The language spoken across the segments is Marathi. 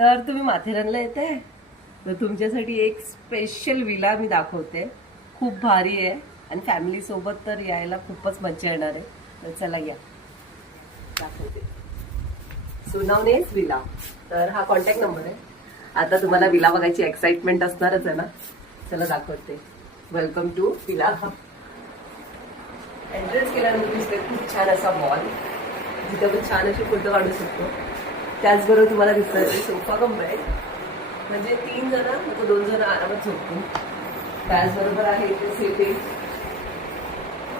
तर तुम्ही माथेरानला येते तर तुमच्यासाठी एक स्पेशल विला मी दाखवते. खूप भारी आहे आणि फॅमिली सोबत तर यायला खूपच मजा येणार आहे. तर चला या दाखवते. सुनावणेच विला. तर हा कॉन्टॅक्ट नंबर आहे. आता तुम्हाला विला बघायची एक्साइटमेंट असणारच आहे ना. चला दाखवते. Welcome to villa. एंट्रन्स केल्यानंतर दिसते खूप छान असा मॉल, जिथे आपण छान असे फोटो काढू शकतो. त्याचबरोबर तुम्हाला दिसतं सोफा कम बेड, म्हणजे 3 जण नको 2 जण आरामात झोपतो. त्याचबरोबर आहे इथे स्लीपिंग.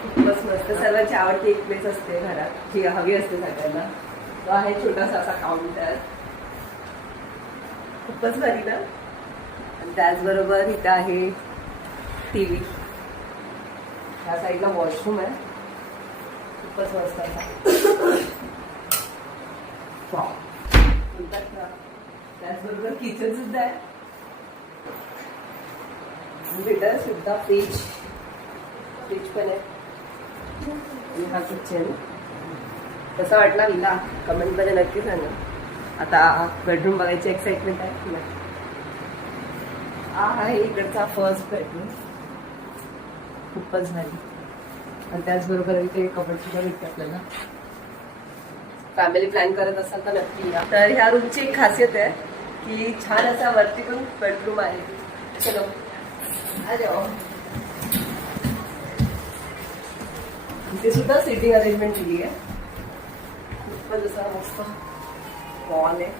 खूपच मस्त, सर्वांची आवडती एक प्लेस असते घरात जी हवी असते सगळ्यांना. तो आहे छोटासा असा काउंटर. खूपच भारी ना. आणि त्याचबरोबर इथं आहे टीव्ही. या साईडला वॉशरूम आहे. खूपच मस्त असा. त्याचबरोबर किचन सुद्धा आहे. इथं सुद्धा फ्रीज पण आहे. आणि हा किचन कसा वाटला विला कमेंट मध्ये नक्की सांगा. आता बेडरूम बघायची एक्साइटमेंट आहे तुला. हा आहे इकडचा फर्स्ट बेडरूम. खूपच भारी. आणि त्याचबरोबर इथे कबड सुद्धा भेटते आपल्याला. फॅमिली प्लॅन करत असाल तर नक्की या. तर ह्या रूमची एक खासियत आहे की छान असा वरती पण बेडरूम आहे. चलो अरे इथे सुद्धा सिटिंग अरेंजमेंट दिली आहे. खूपच असा मस्त वॉल आहे.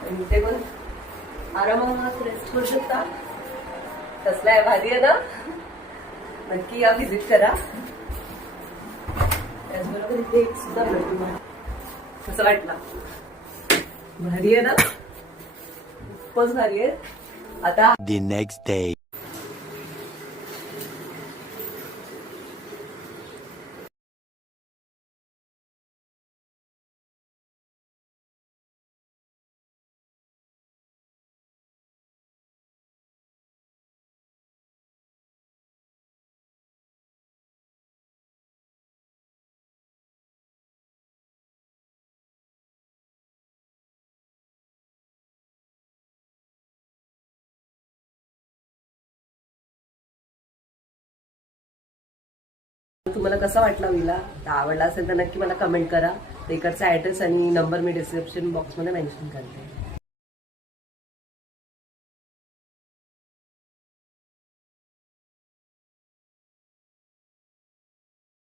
आणि इथे पण आरामात रेस्ट करू शकता. कसला आहे, भारी आहे ना. नक्की या, व्हिजिट करा. त्याचबरोबर इथे एक सुद्धा बेडरूम आहे. कसं वाटलं, भारी आहे ना. खूपच भारी आहे. आता The next day. तुम्हाला कसा वाटला विला, आवडला असेल तर नक्की मला कमेंट करा. इकडचा ऍड्रेस आणि नंबर मी डिस्क्रिप्शन बॉक्समध्ये मेन्शन करते.